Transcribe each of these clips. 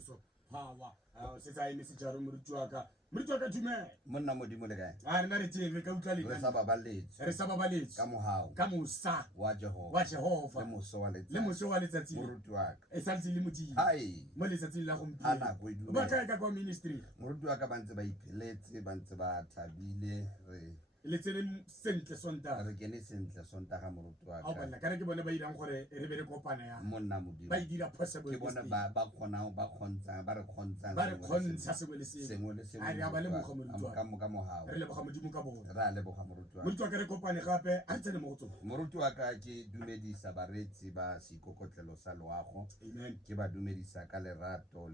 Holy Ghost power. Se sa eme se jaro moruti wa ka dumela. Monna modimo le kae? A rena re teng re ka utlwa le Re sa babaletse. Re sa babaletse. Ka mohau. Ka mosa. Wa Jehova. Wa Jehova. Le moso wa letsatsi. Le moso wa letsatsi. Moruti wa ka. E santse le modimo. Hai. Mo letsatsing la gompieno. Ana go idumela. Ba kae ka kwa ministry? Moruti wa ka ba ntse ba ipheletse ba ntse ba thabile re le tsene sentle sonta re kene sentle sonta ga moruti wa ka. A bona ka re ke bona ba irang gore re be re kopana ya monna modimo ba dira possible ke bona ba khona ba khontsang ba re khontsang ba re khontsha sengwe le sengwe a re a ba le moga moruti wa ka mohau re le boga modimo ka bona ra le boga moruti wa ka re kopane gape a tsene mo go tsona. Moruti wa ka ke dumedisa baretsi ba sikokotlelo sa loago. Amen. Ke ba dumedisa ka lerato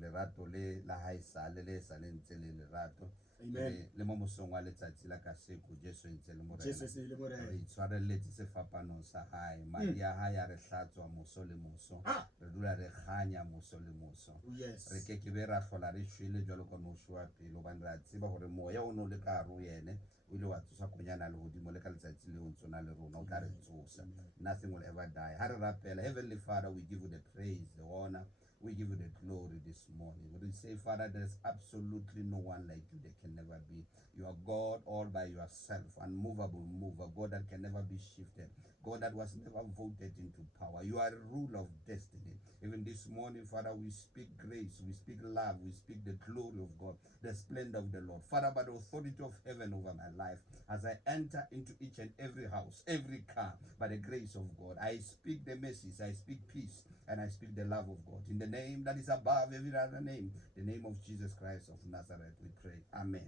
le la haisale le sa le ntse le lerato. Amen. Le mo mosong wa letsatsi la ka seko Jesu ntse le morena. Jesu se le morena. Re itshwarelletse sefapano sa hae madi a hae a re hlatswa moso le moso. Re dula re khanya moso le moso. Re ke be ra hlola re shwele jwalo ka no shwa pele ba nra tseba hore moya o no le ka ro yene o ile wa tsosa konyana le godimo le ka letsatsi le o ntsona le rona o tla re tsosa. Nothing will ever die. Ha re rapela, Heavenly Father, we give you the praise, the honor. We give you the glory this morning. We say, Father, there's absolutely no one like you. There can never be. You are God all by yourself, unmovable mover, God that can never be shifted, God that was never voted into power. You are a ruler of destiny. Even this morning, Father, we speak grace, we speak love, we speak the glory of God, the splendor of the Lord. Father, by the authority of heaven over my life, as I enter into each and every house, every car, by the grace of God, I speak the message, I speak peace, and I speak the love of God. In the name that is above every other name, the name of Jesus Christ of Nazareth, we pray. Amen.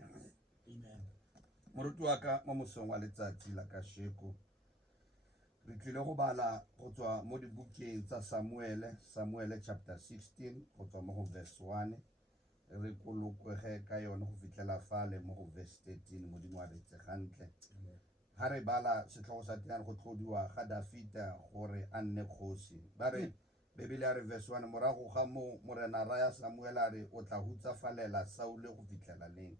Amen. Moruti wa ka mo mosong wa letsatsi la ka sheko re tlile go bala go tswa mo dibukeng tsa Samuel chapter 16 go tswa mo go verse 1 re kolokwege ka yone go fitlela fale mo go verse 13 modimo a retse gantle ha re bala setlhogo sa teng go tlodiwa ga Dafita gore a nne kgosi ba re Bebele a re verse 1 morago ga mo morena raya Samuel a re o tla hutsafalela Saule go fitlela leng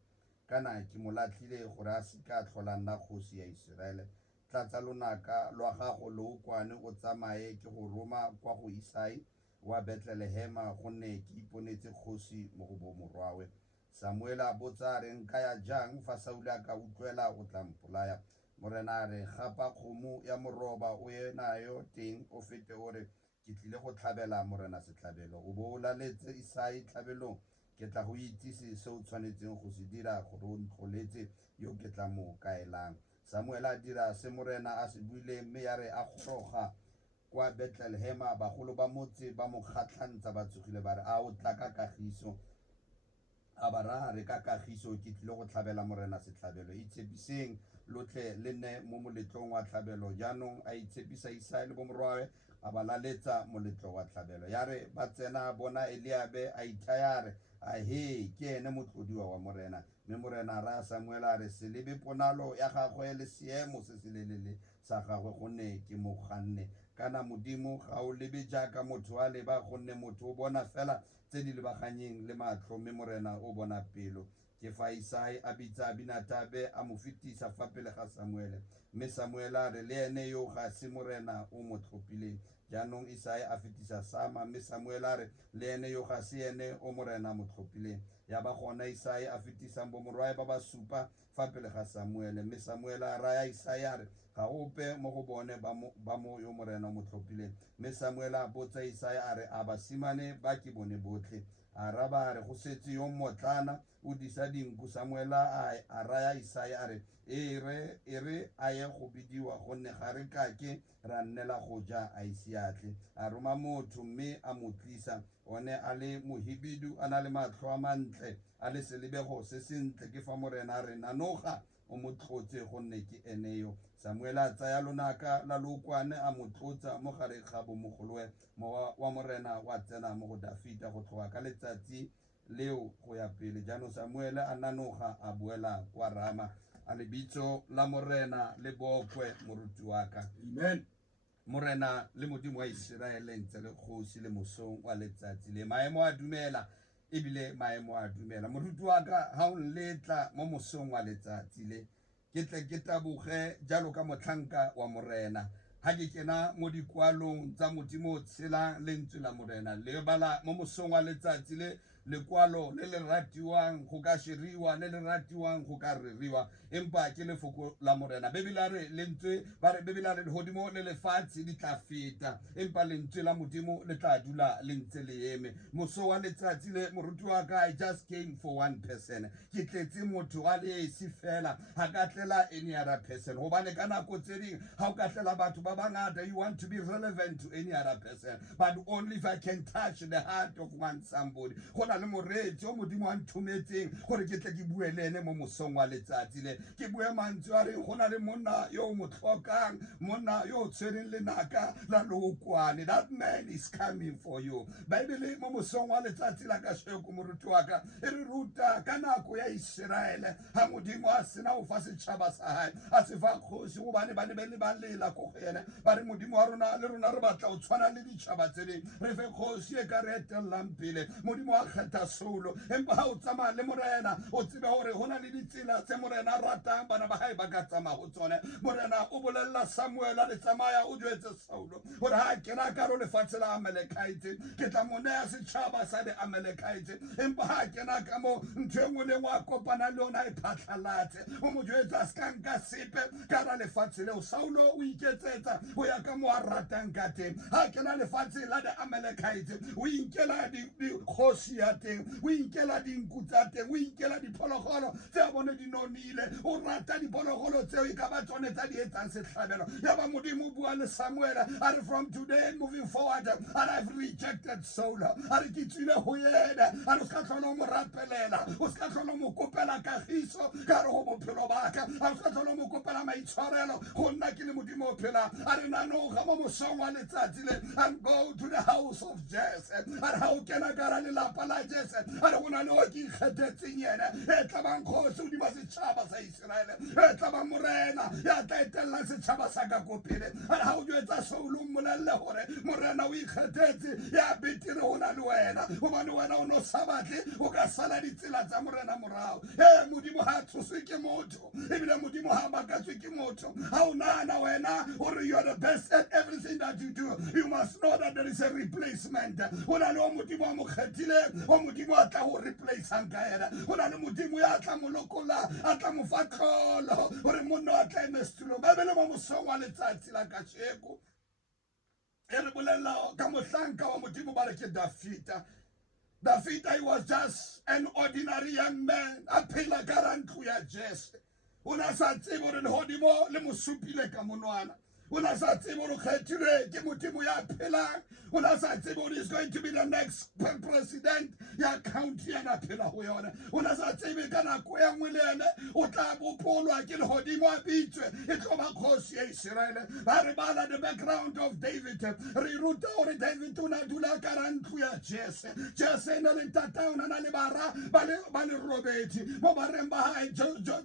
kana ke molatlhile gore a sika tlhola nna kgosi ya Iseraele tlatsa lonaka lwa gago lo kwane o tsamaye ke go roma kwa go Isai wa Bethlehema gonne ke iponetse kgosi mo go bo morwawe Samuel a botsa re nka ya jang fa Saule a ka utlwela o tla mpolaya morena re gapa kgomo ya moroba o ye nayo teng o fete ore ke tlile go tlhabela morena setlhabelo o bo laletse Isai tlhabelong ke tla go itsise se o tshwanetseng go se dira gore o ntloletse yo ke tla mo kaelang Samuel a dira se morena a se buile mme ya re a goroga kwa Bethlehema bagolo ba motse ba mo kgatlhantsa ba tsogile ba re a o tla ka kagiso a ba ra re ka kagiso ke tlile go tlhabela morena setlhabelo itshepiseng lotlhe le ne mo moletlong wa tlhabelo jaanong a itshepisa Isai le bomorwawe a ba laletsa moletlo wa tlhabelo ya re ba tsena bona Eliabe a ithayare a he ke ene motlodiwa wa morena mme morena ra Samuel a re se lebe ponalo ya gagwe le seemo se se lelele sa gagwe gonne ke mo ganne kana modimo ga o lebe jaaka motho a leba gonne motho o bona fela tse di lebaganyeng le matlho mme morena o bona pelo ke fa Isai a bitsa Abinatabe a mo fetisa fa pele ga Samuel mme Samuel a re le ene yo ga se morena o mo tlhophileng jaanong Isai a fetisa Sama mme Samuel a re le ene yo ga se ene o morena mo tlhophileng ya ba gona Isai a fetisa bomorwae ba ba supa fa pele ga Samuel mme Samuel a raya Isai a re ga ope mo go bone ba mo yo morena mo tlhophileng mme Samuel a botsa Isai a re a basimane ba ke bone botlhe a raba re go setse yo motlana o disa dinku Samuel a raya Isai a re ere a ye go bidiwa gonne ga re ka ke ra nnela go ja a isiatle a roma motho mme a mo tlisa one a le mohibidu a na le matlho a mantle a le selebego se sentle ke fa morena a re nanoga o mo tlotse gonne ke ene yo Samuel a tsaya lonaka la lokwane a mo tlotsa mo gare ga bomogolowe wa morena wa tsena mo go Dafita go tloga ka letsatsi leo go ya pele jaanong Samuel a nanoga a boela kwa Rama a lebitso la morena le bokwe moruti wa ka amen morena le modimo wa Iseraele ntse le kgosi le mosong wa letsatsi le maemo a dumela ebile maemo a dumela moruti wa ka ha o letla mo mosong wa letsatsi le ke tle ke taboge jalo ka motlhanka wa morena ha ke kena mo dikwalong tsa modimo tshela lentswe la morena le bala mo mosong wa letsatsi le lekwalo le le ratiwang go ka shiriwa le le ratiwang go ka reriwa empa ke lefoko la morena bebilare lentswe ba re bebilare hodimo le lefatshe di tla feta empa lentswe la modimo le tla dula le ntse le eme moso wa letsatsi le moruti wa ka I just came for one person ke tletse motho wa le esi fela ha ka tlela any other person hobane ka nako tse ding ha o ka tlela batho ba bangata you want to be relevant to any other person but only if I can touch the heart of one somebody gona le moretsi o modimo a nthumetseng gore ke tle ke bue le ene mo mosong wa letsatsi le ke bue mantswe a re gona le monna yo mo tlhokang monna yo tshwereng lenaka la lookwane that man is coming for you Bible mo mosong wa letsatsi la ka sheko moruti wa ka e re ruta ka nako ya Israele ha modimo a sena o fa setšhaba sa hae a se fa kgosi gobane ba ne ba le ba lela go ene ba re modimo wa rona le rona re batla o tshwana le ditšhaba tse ding re fe kgosi e ka re etellang pele modimo a kgetha soulo empa ha o tsamaya le morena o tsebe gore go na le ditsela tse morena a ratang bana ba hae ba ka tsamaya go tsone morena o bolelela Samuel a le tsamaya o jwetse Saulo gore ha kena ka ro lefatshe la Amalekite ke tla mo nea setšhaba sa di Amalekite empa ha kena ka mo ntho e nngwe le nngwe a kopana le yona e phatlalatse o mo jwetsa se ka nka sepe ka ra lefatshe leo Saulo o iketsetsa go ya ka mo a ratang ka teng ha kena lefatshe la di Amalekite o inkela dikgosi ya teng o inkela dinku tsa teng o inkela diphologolo tse a bone di nonile o rata diphologolo tseo e ka ba tsone tsa di etsang setlhabelo ya ba modimo bua le Samuel a re from today moving forward and I've rejected Saul a re ke tswile go yena a re o ska tlhola mo rapelela o ska tlhola mo kopela kagiso ka re go bophelo baka a re ska tlhola mo kopela maitshwarelo go nna ke le modimo o phela a re nanoga mo mosong wa letsatsi le and go to the house of Jesse a re ha o kena ka ra lelapa la Jesse a re go na le o ke ikgethetseng yena e tla bang kgosi o dima setšhaba sa Israele e tla bang morena ya tla etelela setšhaba sa ka ko pele a re ha o jwetsa Saulo mmolelle gore morena o ikgethetse ya betere go na le wena gobane wena o no sa batle o ka sala ditsela tsa morena morago modimo ha tshoswe ke motho ebile modimo ha bakatswe ke motho ha o nana wena gore you are the best at everything that you do you must know that there is a replacement go na le o modimo a mo kgethileng o modimo a tla go replaceang ka ena go na le modimo ya tla mo lokola a tla mo fa tlholo gore monna a tla eme setulong ba be le mo mosong wa letsatsi la kasheko e re bolelela ka mohlanka wa modimo ba re ke Davida he was just an ordinary young man a phela ka ra ntlo ya Jesse o na sa tsebe gore lehodimo le mo supile ka monwana o na sa tsebe gore kgethilwe ke modimo ya phelang o na sa tsebe gore is going to be the next president ya county yana phela go yona o na sa tsebe ka nako ya nngwe le ene o tla bopolwa ke lehodimo a bitswe e tlo ba kgosi ya Israele ba re bala the background of David re ruta gore David o na dula ka ra ntlo ya Jesse e na le ntata o na le bara ba le robedi mo bareng ba hae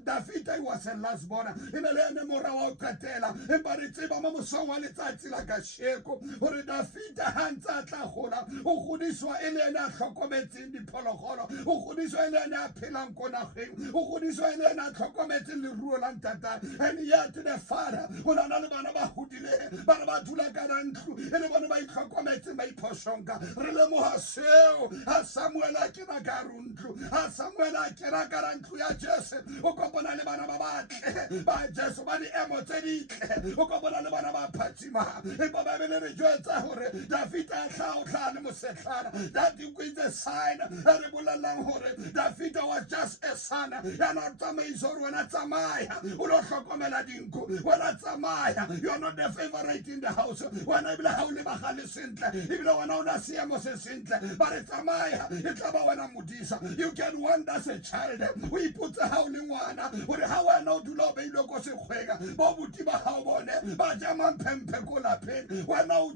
David was a last born e na le ene mora wa o qetela empa re tseba mo mosong wa letsatsi la kasheko gore Davida ha ntse tla gola o godiswa e le ene a tlhokometseng diphologolo o godiswa e le ene a phelang ko nageng o godiswa e le ene a tlhokometseng leruo la ntata and yet the father o na le bana ba godileng ba re ba dula ka ra ntlo e le bone ba itlhokometseng ba iphoshonka re lemoga seo ha Samuel a kena ka ntlo ha Samuel a kena ka ra ntlo ya Jesse o kopana le bana ba batle ba Jesse ba di emo tse ditle o kopana le bana ba phatsima e ba ba bele re jwetsa gore Davida a tla le mosetlana that is a sign re bolelang gore Davida was just a son ya na tsamaiso gore wena tsamaya o lo hlokomela dinku wena tsamaya you are not the favorite in the house wena ebile ha o lebagale sentle ebile wena o na seemo se sentle ba re tsamaya e tla ba wena modisa you can want as a child o ipotsa ha o le ngwana gore ha wena o dula o beilwe ko sekgwega bo buti ba ha o bone ba jama mpempe ko lapeng wena o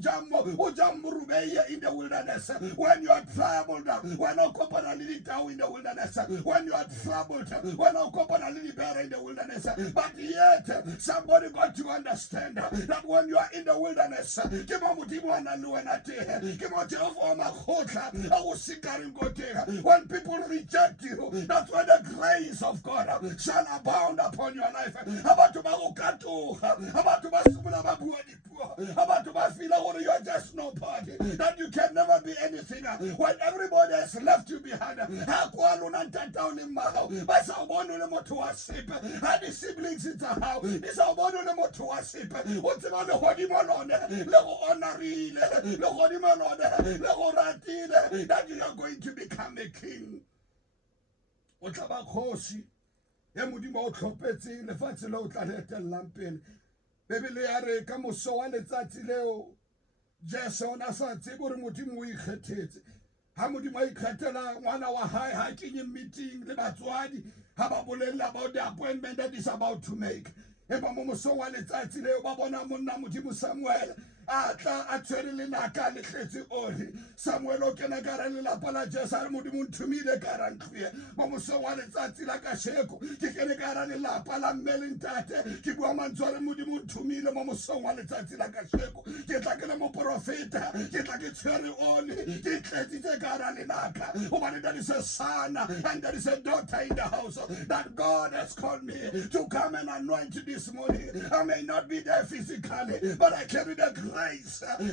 jammo rubeya in the wilderness when you are troubled when o kopana le ditau in the wilderness when you are troubled when o kopana le dibere in the wilderness but yet somebody got to understand that when you are in the wilderness ke mo modimo a nang le wena teng ke mo Jehova wa makgotla a go sikareng ko teng when people reject you that's when the grace of God shall abound upon your life abatho ba go katoga abatho ba You are just nobody, that you can never be anything when everybody has left you behind. The siblings in the house, this are one of the more to worship. What's about the Hodimalon, Lego Honorile, the Hodimalon, Lego Ratile, that you are going to become a king. What about Hoshi? Emudimo Copeti, the Fatilo Taneta Lampin. Baby Leare, Camuso, and the Tatileo. Jason Asatibur Mutimu Hatit. Hamudimai Katela, 1 hour high hiking in meeting, the Batwadi, Hababulela about the appointment that is about to make. Ebamoso, and the Tatileo, Babona Munamutimu Samuel. Actually, Nakali Ori Samuel Okenagara La Palajas Armudimun to me the Garan clear. Mamuso one is Atilaka Sheko, Kikanagara La Pala Melintate, Kiguaman Zoramudimun to me, the Mamuso one is Atilaka Sheko, get like a Moporofeta, get like a cherry only, get a Garaninaka. Oh, there is a son and there is a daughter in the house that God has called me to come and anoint this morning. I may not be there physically, but I carry the grace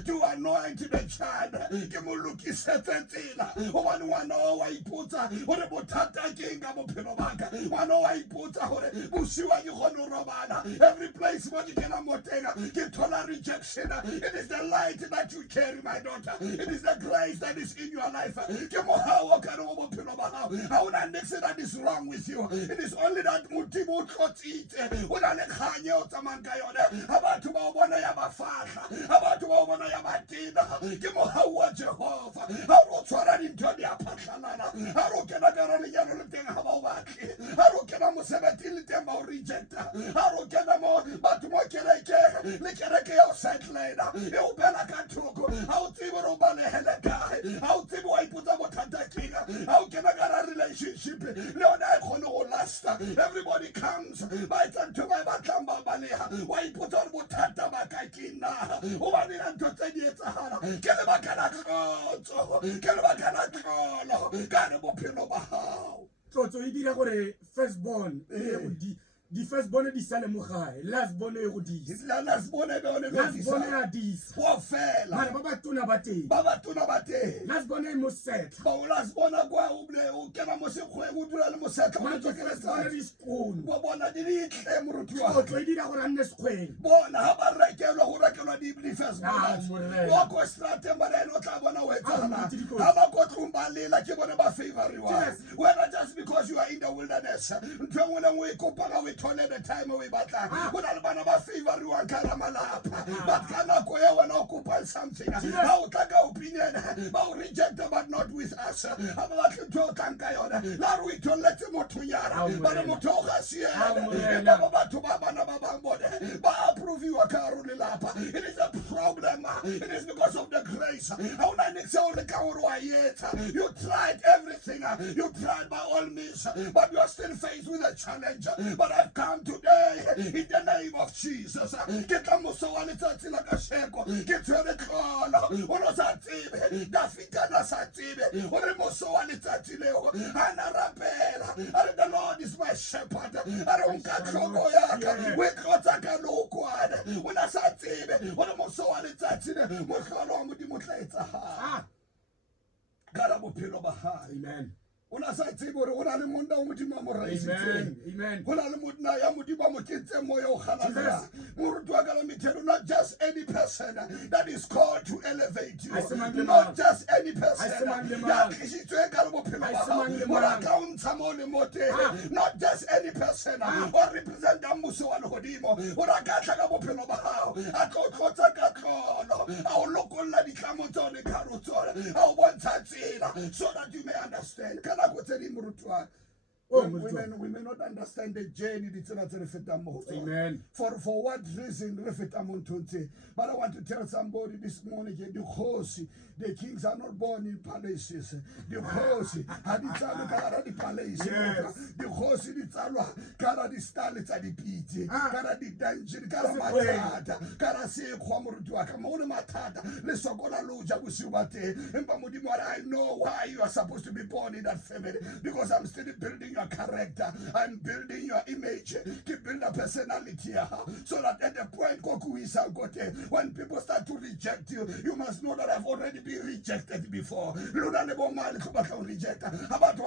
to anoint the child. Kimuluki Setentina. One I put a Botata King Abopinobaka. One I put a Bushua Yuhonorobana. Every place what you can amotena, get total rejection. It is the light that you carry, my daughter. It is the grace that is in your life. How would I say that is wrong with you? It is only that Mutimu got it. When I let Hanyo Tamangayona, about to Bona Yabafa, about to Bona Yabatina, Kimohawa Jehovah, how wrote Swaran into the Apachalana, how wrote Kanagarani Yanuting Habawaki, how wrote Kanamusabatil Tembo rejector, how wrote Kanamo, but Mokereke, Likereke outside later, Eubelakatuko, how Tiboro Bale how Tibo I put up a how can I get a relationship? No, everybody comes by to my Batamba Balea. Why put on Butata Bakakina? One and to say it, Kelebakana, Kelebakana, Canabo Pino. So he did a firstborn. The firstborn is Salamuhai, lastborn Eudis. Lastborn Adis. What fell? Baba Tunabate. Baba Tunabate. Lastborn Muset. Lastborn Agua, who can almost Muset. One is spoon. Bobona did it, Emurutua. So he did a run square. Bona Habarakelo, who recognized the first one. Walk was Stratembareno Tabana, Habakotumba, like you want to favor you. Whether just because you are in the wilderness, don't want to wake up with the time away, but when Albanaba favor you and Karamalapa, but Kanakoya and occupy something. How take opinion, how reject but not with us. How about to Tankayona, Larui to let him to Yara, but a Motokas here, Baba to Baba, but approve you a Karulapa. It is a problem, it is because of the grace. How you tried everything, you tried by all means, but you are still faced with a challenge. But I've come today in the name of Jesus. Get a Musoanita like a sheko, get to the call, Onosatime, Dafitana Satime, Oremosoanita Tileo, Anna Rapela, and the Lord is my shepherd. I don't got Chogoyaka, we got a Galoquad, when I Satime, Oremosoanita Tile, Mokalo Mudimuteta. Garabupilo Baha. Amen. Amen. Not just any person that is called to elevate you. Not just any person. Not just any person or represent the Muso and Hodimo or a Gatakabo. Our local Ladikamoton and Carutor. Our one so that you may understand. We may not understand the journey. Amen. For what reason? But I want to tell somebody this morning, the kings are not born in palaces. The horse had the palace. The horse in the starlets at the pit. The dungeon, I know why you are supposed to be born in that family because I'm still building your character. I'm building your image. Keep building a personality here. So that at the point when people start to reject you, you must know that I've already been rejected before. Reject. About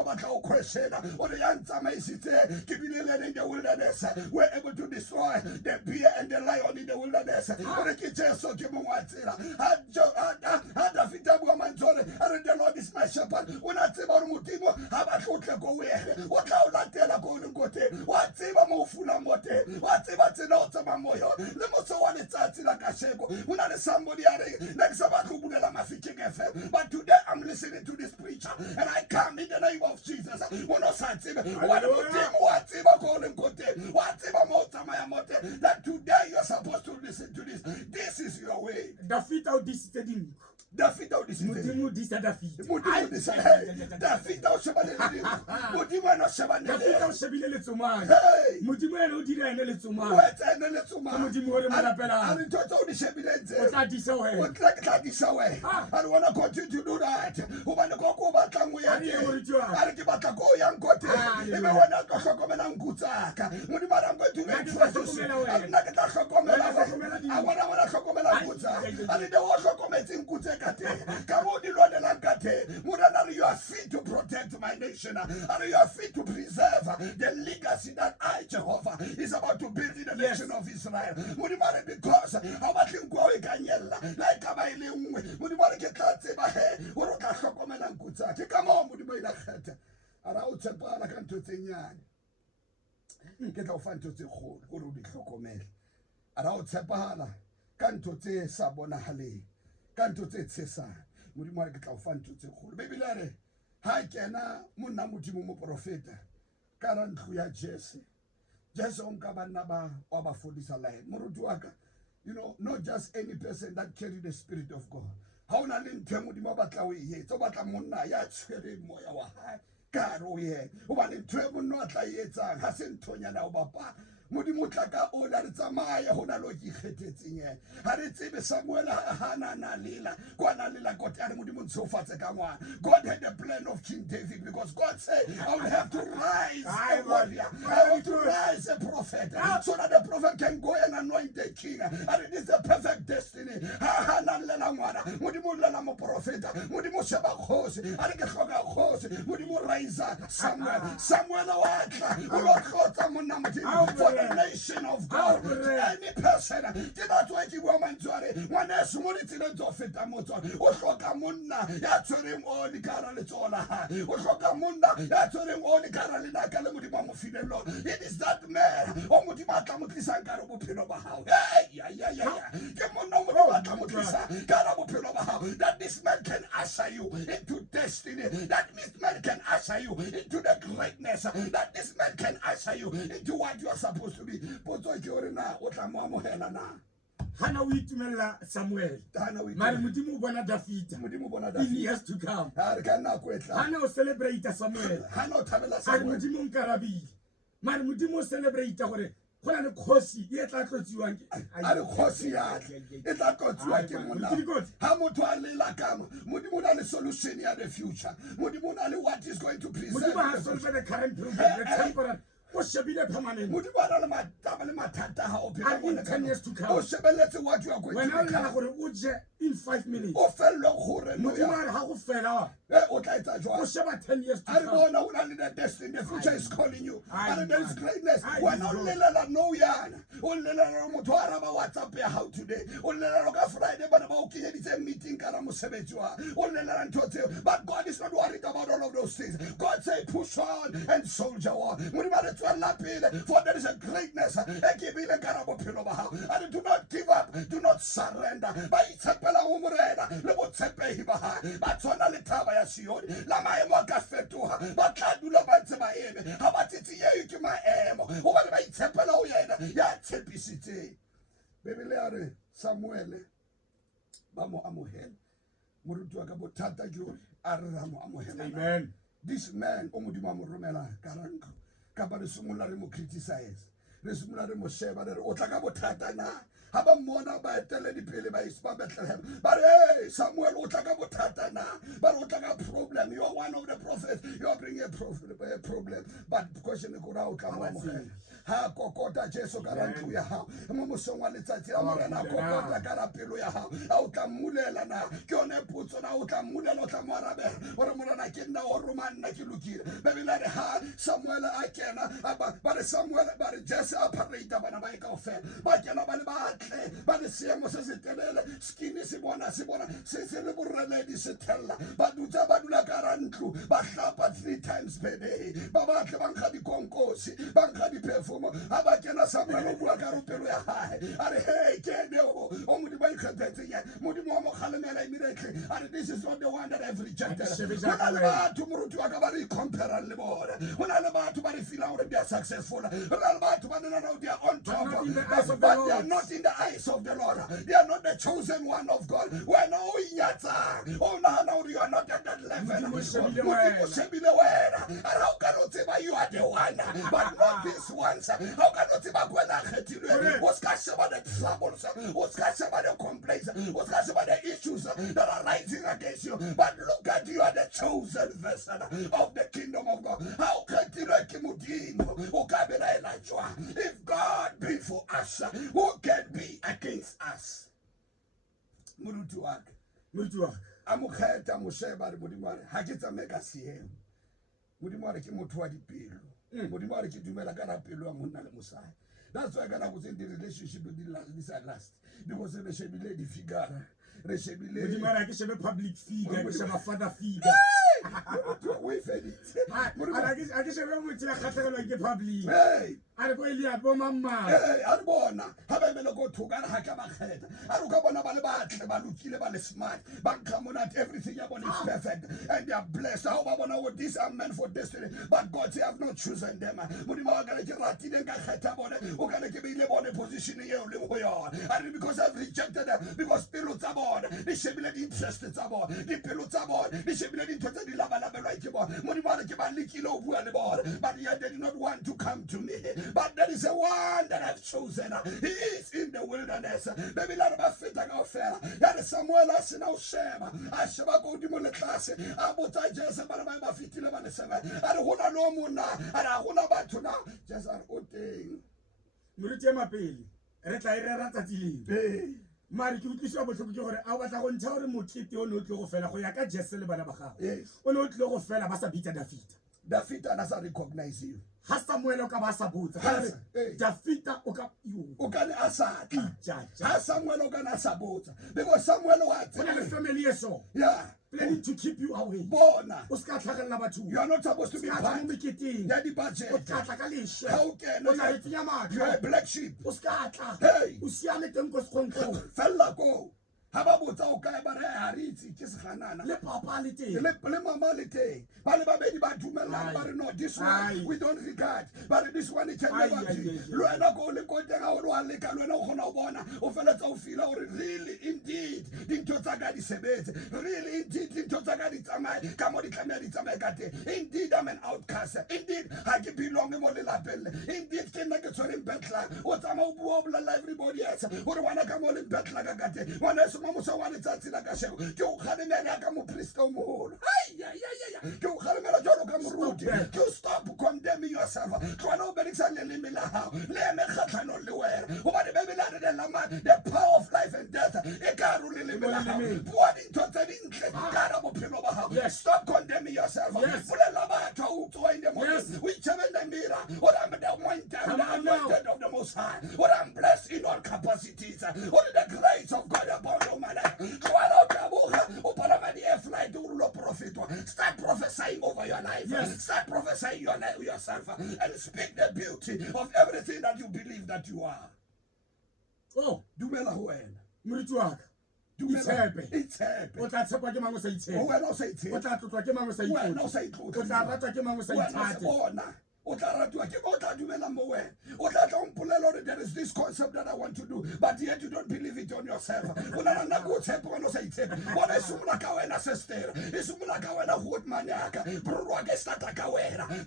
question or the answer may sit there, keeping in the wilderness. We're able to destroy the bear and the lion in the wilderness. The Lord is my shepherd. When I say about Mutimo, how about go where? What out that tell a golden gote? What's ever more full of mote? What's ever to know to my moyo? The most of one is like a shako. When I somebody next about Mahikeng FM. But today I'm listening to this preacher and I come in the name of Jesus. When I say, what's ever golden gote? What's ever more to my mote? That today you're supposed to listen to this. This is your way. The feet out this studying. David out this Mudimu this David. Mudimu this David out Shabane. Mudimu no Shabane. David out Shabile Letsuma. Mudimu no Dira and Letsuma. What and Letsuma? Mudimu no Marapela. And total the Shabile. What are this away? What like that this away? I don't want to continue to do that. Who want to go back and we are here? I give back a go young cote. If I want to go come and Gutaka. Mudimu I'm going to make I'm not going to come and I want to come and Gutaka. And the also committing Gutaka. Come on, you are fit to protect my nation, and you are fit to preserve the legacy that I, Jehovah, is about to build in the nation of Israel. Because how much you go like a mile, get come on, and I would say, I can't do things. Get off and to the whole, go to the Cocomel. And I would say, can't to say Sabona Hale. Can't say Cessa. Mudimar get off and to the whole. Baby Larry, hi, Kena, Munamujimu Profeta. Karan Kuya Jesse. Jesse on Kabanaba, Oba for this alliance. Murutuaka. You know, not just any person that carry the Spirit of God. How na lin Temudimabatawi ye, Tobatamuna, Yacheri Moya. Caro ye, one in trouble not like it, Hassan Tonya now, Papa. Mudimutaka, oh, that it's a Maya, Honalogi, Heteting. Had it seen Samuel Hanana Lila, Guana Lila got Mudimun so far to come on. God had the plan of King David because God said, I will have to rise a warrior, I will to rise a prophet, so that the prophet can go and anoint the king. And it is the perfect destiny. Hana Lelamana, Mudimulamo prophet, Mudimushaba horse, Alekahoga horse, Mudimu Raisa, Samuel Awaka, the nation of God. Any person did not wake you woman to one as money to the Tofit Amoton, Oshokamunda, Yaturim all the Carolitola, Oshokamunda, Yaturim all the Carolina Calamudimamo Fidel. It is that man, Omutimakamutisa Carabupinoba. That this man can usher you into destiny, that this man can usher you into the greatness, that this man can usher you into what you are supposed to be. Hana witumela Samuel. Mari mudimu bona David. In years to come. Hana o celebrate Samuel. Hana tabela Samuel. Mari mudimu nkarabi. Mari mudimu celebrate hore. Kona ne khosi ye tla tlotsiwang are khosi ya e tla tlotsiwa ke mona ha motho a lela kama modimo na le solution ya the future modimo na le what is going to preserve modimo ha solve the current problem the temporary o shebile permanent modimo na le mataba le mathata ha o phela mo 10 years to come o shebeletse what you are going to when I la gore o je in 5 minutes o fello gore modimo ha go fela o tla etsa jwa o sheba 10 years to come I know the destiny the future is calling you and there is greatness when only no yana only motho a raba WhatsApp ya how today only ka Friday bana ba o kenyeditse meeting kana mosebetsi wa only ntotse but God is not worried about all of those things. God say push on and soldier on for there is a greatness and do not give up, do not surrender but la maemo ka fetoha ba tla dula ba ntse ba eme ha ba titse ye ke maemo o ba ba itshepela o yena ya tshepisitse bebele ya re Samuel ba mo amohela moruti wa ka bothata ke hore a re mo amohela. Amen. This man o modimo mo romela karanko ka ba re simola re mo criticize re simola re mo sheba re o tla ka bothata na ha ba mmona ba etele dipele ba ispa Bethlehem ba re Samuel o tla ka bothata na ba re o tla ka problem. You are one of the prophets, you are bringing a problem, but the question is go out ha kokota Jesu ka rantlu ya hao mo mosong wa letsatsi la morena kokota ka ra pelo ya hao a o tla mmulela na ke yone potso na o tla mmulela o tla mo arabela ore morena ke nna o romanna ke lokile bebele re ha Samuel a kena ba re Samuel ba re Jesse a parita bana ba ka ofela ba kena ba le batle ba le seemo se se telele skin se bona se le boreledi se tella ba dula ka rantlu ba hlapa 3 times per day ba batle ba nkga dikonkosi ba nkga diperfume ha ba kena Samuel o bua ka rupelo ya hae are hey kene o modimo ba ikgethetse ya modimo wa mo khalemela immediately and this is not the one that I've rejected hona le batho moruti wa ka ba re compare le bona hona le batho ba re feel hore they are successful hona le batho ba nna now they are on top but they are not in the eyes of the Lord. They are not the chosen one of God. When oh now you are not at that level. And how can you say you are the one but not these ones? How can you say what's about the troubles? What's about the complaints? What's about the issues that are rising against you? But look at you are the chosen vessel of the kingdom of God. How can you if God be for us, who can be against us? Murutu waka amukheta mosheba re modimare ha ke tsameka siemo modimare ke motho wa dipelo modimare ke dumela ka rapelo ya monna le mosadi. That's why kana go the relationship will last because re shebile di figure re shebile modimare ke shebe public figure ke sheba father figure we fed it I ke shebe motho ya khatlhegelo ke public are go ile a bo mamma are bona ha ba mele go thuka ha ka ba kheta are ka bona ba le batle ba lokile ba le smart ba nkamona at everything ya bona is perfect and they are blessed. How ba bona what these are meant for destiny but God say have not chosen them. Modimo wa ka le ke ratile ka kheta bona o ka le ke beile bona position ye o le go yona and because I've rejected them because pelo tsa bona di shebile di interest tsa bona di pelo tsa bona di shebile di ntse di laba laba ke bona modimo wa ke ba lekile o bua le bona but yet they did not want to come to me. But there is a one that I've chosen. He is in the wilderness. Baby, let me fit and offer. That is Samuel as in our shema. I shall go to the class. I put a Jess about my feet in the 7. I don't want to know Muna. And I want about to now. Just an old thing. Muritima Pili. Retire Ratati. Mari ki utlwiswa botlhoko ke gore a batla go ntsha gore mokete o ne o tle go fela go ya ka Jesse le bana ba gago o ne o tle go fela ba sa bitsa Dafita does not recognize you. Ha Samuel o ka ba sa botsa Dafita o ka ne asaka ha Samuel o ka na sa botsa because Samuel was the family so planning to keep you away bona o ska tlhagella batho you are not supposed to be part of the budget o tla ka leshe how can o tla etinya matlo you are black sheep o ska tla hey o siame teng go se khontlo fella go ha ba botsa o ka ba re ha re itse ke se ganana le papa le teng le mama le teng ba le babedi ba dumela ba re no this one we don't regard but this one it can never be lo ena go le go teng o wa le ka lo ena o gona o bona o feletsa o fila o really indeed dintho tsa ka di sebetse really indeed dintho tsa ka di tsamaye ka mo di tlameha di tsamaye ka teng indeed I'm an outcast indeed ha ke belong mo le lapelle indeed ke nna ke tshwere betla o tsama o bua o bolela everybody else o re wana ka mo le betla ka ka teng wana se mo so wa letsatsi la ka shego ke o khalemela ka mo priest o moholo ke o khalemela jalo ka moruti ke stop condemning yourself tswana o berekisa le lemela ha le eme khatlhano le wena o ba de bebela de la man the power of life and death e ka ro le lemela ha bua dintho tse dintle ka ra bophelo ba ha stop condemning yourself bolela batho o tswa in the morning we challenge the mirror or I'm the anointed of the Most High or I'm blessed in all capacities or the grace of God upon you man. Start prophesying over your life. Start prophesying yourself and speak the beauty of everything that you believe that you are. Oh, dumela when Murituak. It's happy. It's happy. What that's what you want to say? Oh, I don't say it. What that's what you want to say? What no say it. What that's what you want to say? There is this concept that I want to do, but yet you don't believe it on yourself.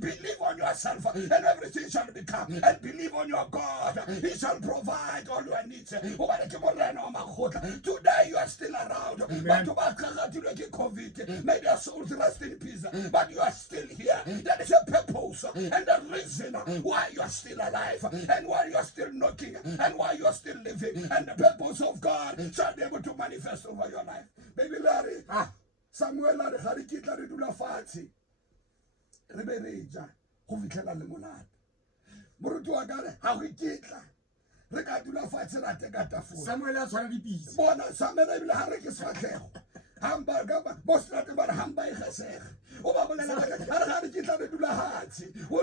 Believe on yourself, and everything shall become. And believe on your God, He shall provide all your needs. Today you are still around, but may your souls rest in peace. But you are still here. There is a purpose and a reason why you are still alive, and why you are still knocking, and why you are still living, and the purpose of God shall be able to manifest over your life. Baby Larry, Samuel Larry, Harikita Ridula Fati, Rebereja, Huvikala Limonade, Murutuagare, Harikita. Regadula Fati Rategata Fu. Samuel has already peace. Bona Samuel Harikis Fateo. Hamburger, Bostratibar Hambai Haser. We'll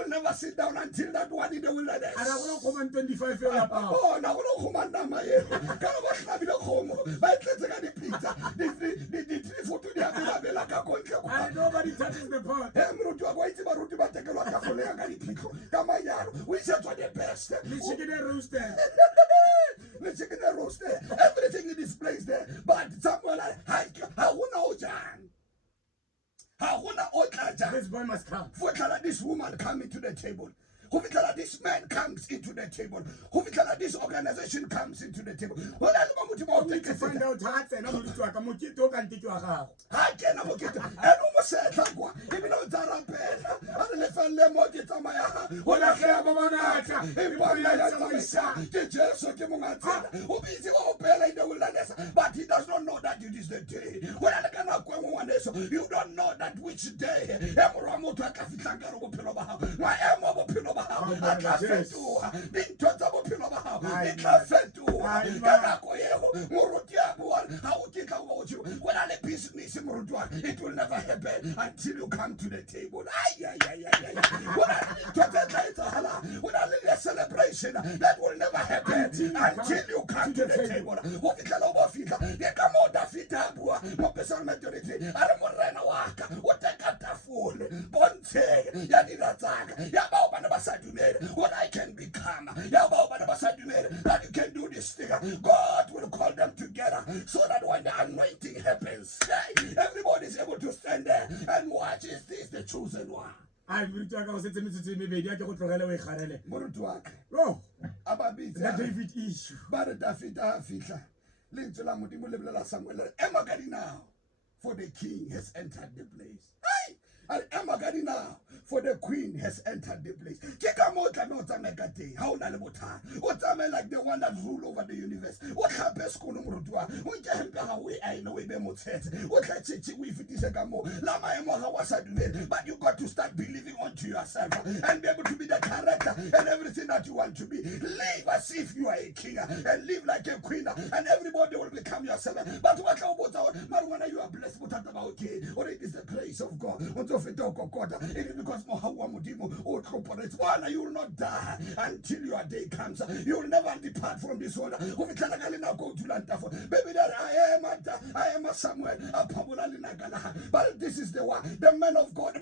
never sit down until that one in the wilderness. And I will command 25 years. Oh, now we'll command my and nobody touches the pot. We said for the best. The chicken and roasted. The chicken and roasted. Everything in this place there. But someone this boy must come. This woman coming to the table. This man comes into the table. This organization comes into the table. To find out hearts and all to Akamukito can take you a I can Amukito. And almost said, even though Zarapel, I left a lemon to Tamaya. When I have a manata, everybody has my son, the Jesu Kimungata, who is the open in the wilderness. But he does not know that it is the day. When I cannot go one day, so you don't know that which day. Emuramota Kafitanka Pilova, my Emo Pilova. Akafetu, Bintotabo Pilova, Ikafetu, Kanakoyo, Murutia, how think about you? When I let business in Murudua, it will never happen until you come to the table. When I when I lead a celebration, that will never happen until you come to the table. What is the Lobofika? They come out of Fitabua, Mopesal majority, Aramorena Waka, what I got a fool, Bonte, Yadiratak, what I can become, that you can do this thing. God will call them together so that when the anointing happens, everybody is able to stand there and watch. Is this the chosen one? I'm going to go to the maybe I can go to oh, the David issue. But David Afika, Lintula Mutimula Samuel, Emma now, for the king has entered the place. And Emma now, for the queen has entered the place. How like the one that rule over the universe. What happens? What but you got to start believing onto yourself and be able to be the character and everything that you want to be. Live as if you are a king and live like a queen, and everybody will become your servant. But what about marijuana? You are blessed, but about okay, or it is the grace of God. It is because you will not die until your day comes. You will never depart from this world. Baby, that I am a Samuel, but this is the one, the man of God.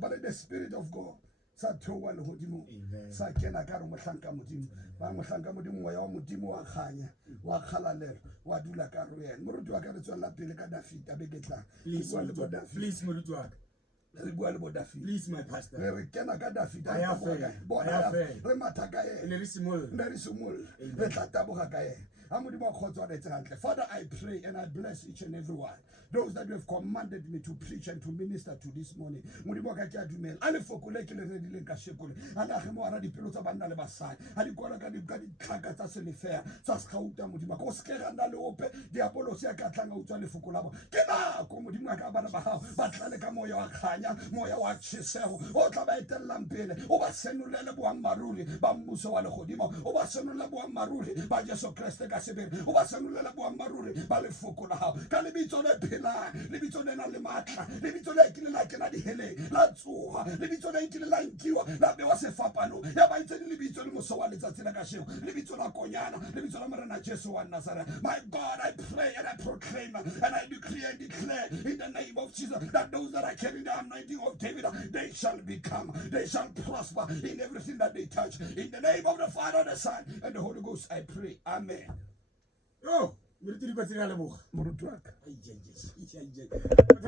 But the Spirit of God. Satowa lo hodimo sa kena ka re mohlanka modimo ba mohlanka modimo wa modimo wa khanya wa khalalelo wa dula ka re yena moruti wa ka re tswela pele ka David abeketla please moruti wa ka please my pastor re kena ka David I have re mataka e le simol re tataboga ka e. Father, I pray and I bless each and every one. Those that you have commanded me to preach and to minister to this morning. sebele o ba senolela boammaruri ba lefoko la gago ka lebitso le phelang lebitso le na le maatla lebitso le kile la kena diheleng la tsoga lebitso le kile la nkiwa la bewa sefapanong ya ba itse lebitso le moso wa letsatsi la kashego lebitso la konyana lebitso la morena Jesu wa Nazareth. My God, I pray and I proclaim and I decree and declare in the name of Jesus that those that are carrying the anointing of David, they shall prosper in everything that they touch. In the name of the Father, the Son, and the Holy Ghost, I pray. Amen. Oh,